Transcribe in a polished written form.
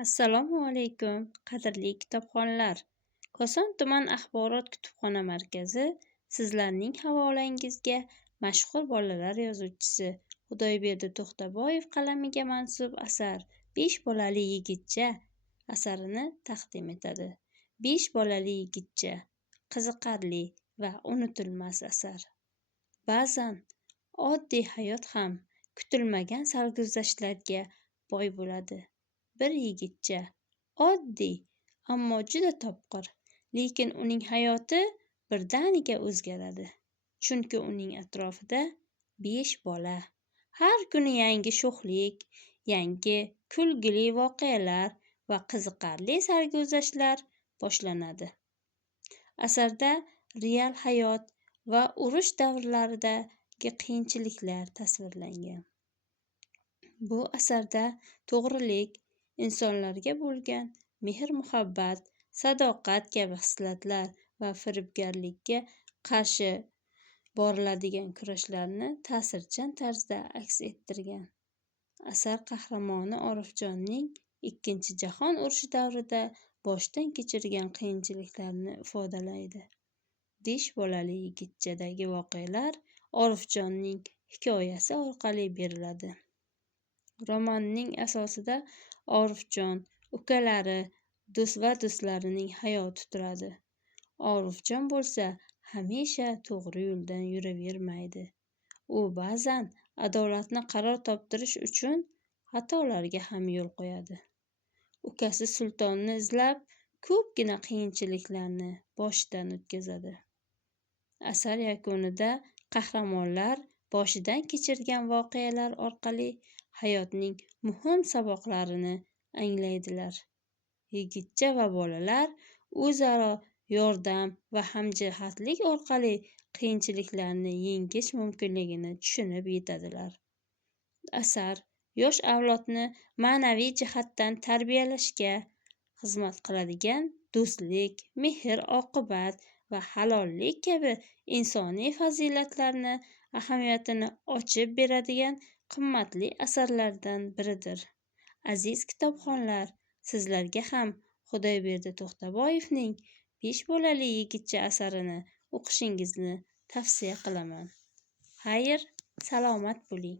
Assalomu alaykum, qadrli kitobxonlar. Koson tuman axborot kutubxona markazi sizlarning havolangizga mashhur bolalar yozuvchisi Xudoyberdi To'xtaboyev qalamiga mansub asar "Besh bolali yigitcha" asarini taqdim etadi. Besh bolali yigitcha qiziqarli va unutilmas asar. Ba'zan oddiy hayot ham kutilmagan sarguzashtlarga boy bo'ladi. Bir yigitcha, oddiy, ammo juda topqir, lekin uning hayoti birdaniga o'zgaradi. Chunki uning atrofida 5 bola. Har kuni yangi sho'xlik, yangi kulgili voqealar va qiziqarli sarguzashtlar boshlanadi. Asarda real hayot va urush davrlaridagi qiyinchiliklar tasvirlangan. Bu asarda to'g'rilik, insonlarga bo'lgan mehr-muhabbat, sadoqat kabi hislatlar va firibgarlikka qarshi boriladigan kurashlarni ta'sirchan tarzda aks ettirgan. Asar qahramoni Orifjonning Ikkinchi jahon urushi davrida boshdan kechirgan qiyinchiliklarni ifodalaydi. 5 bolali yigitchadagi voqealar Orifjonning hikoyasi orqali beriladi. Romanning asosida Orifjon, ukalari, do'stlarining hayoti turadi. Orifjon bo'lsa, hamisha to'g'ri yo'ldan yuravermaydi. U ba'zan adolatni qaror toptirish uchun xatolarga ham yo'l qo'yadi. Ukasi Sultonni izlab, ko'pgina qiyinchiliklarni boshidan o'tkazadi. Asar yakunida qahramonlar boshidan kechirgan voqealar orqali hayotning muhim saboqlarini anglaydilar. Yigitcha va bolalar o'zaro yordam va hamjihatlik orqali qiyinchiliklarni yengish mumkinligini tushunib yetadilar. Asar yosh avlodni ma'naviy jihatdan tarbiyalashga xizmat qiladigan do'stlik, mehr-oqibat va halollik kabi insoniy fazilatlarni ahamiyatini ochib beradigan qimmatli asarlardan biridir. Aziz kitobxonlar, sizlarga ham Xudoyberdi To'xtaboyevning 5 bolali yigitcha asarini o'qishingizni tavsiya qilaman. Xayr, salomat bo'ling.